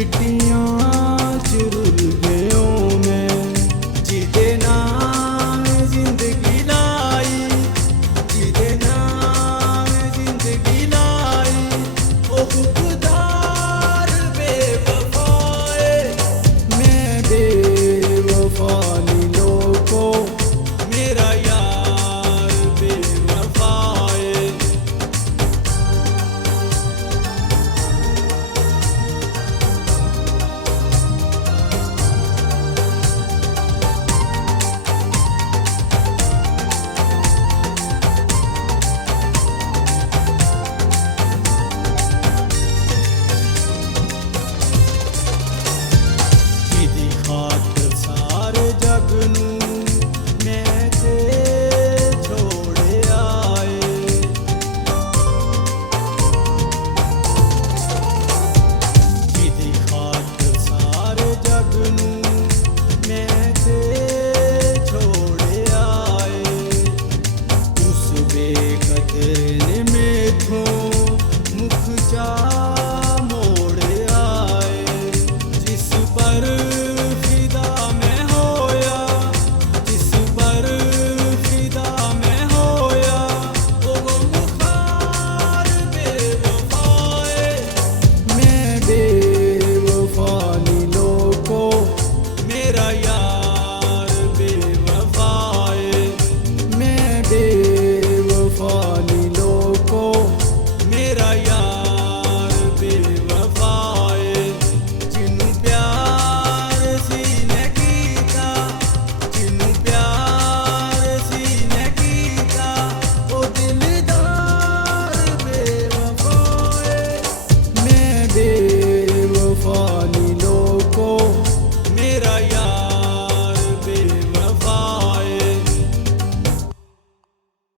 मिट्टियाँ चुरुल गयों में जिदे नाम जिंदगी लाई, जिदे नाम जिंदगी लाई। ओ खुदार बेवफाए, मैं बेवफा नीलों को मेरा यार बेवफाए। जिदी खातर सारे जग नूं मैं ते छोड़े आए, जिदी खातर सारे जग नूं मैं ते छोड़े आए। उस बेकदर ने मेथों मुख जा मोड़े आए, जिस पर फिदा मैं होया, जिस पर फिदा मैं होया। ओ मुखार बेवफाए, मैं बेवफा नीलों को मेरा यार बेवफाए, मैं बेवफा नीलों को मेरा यार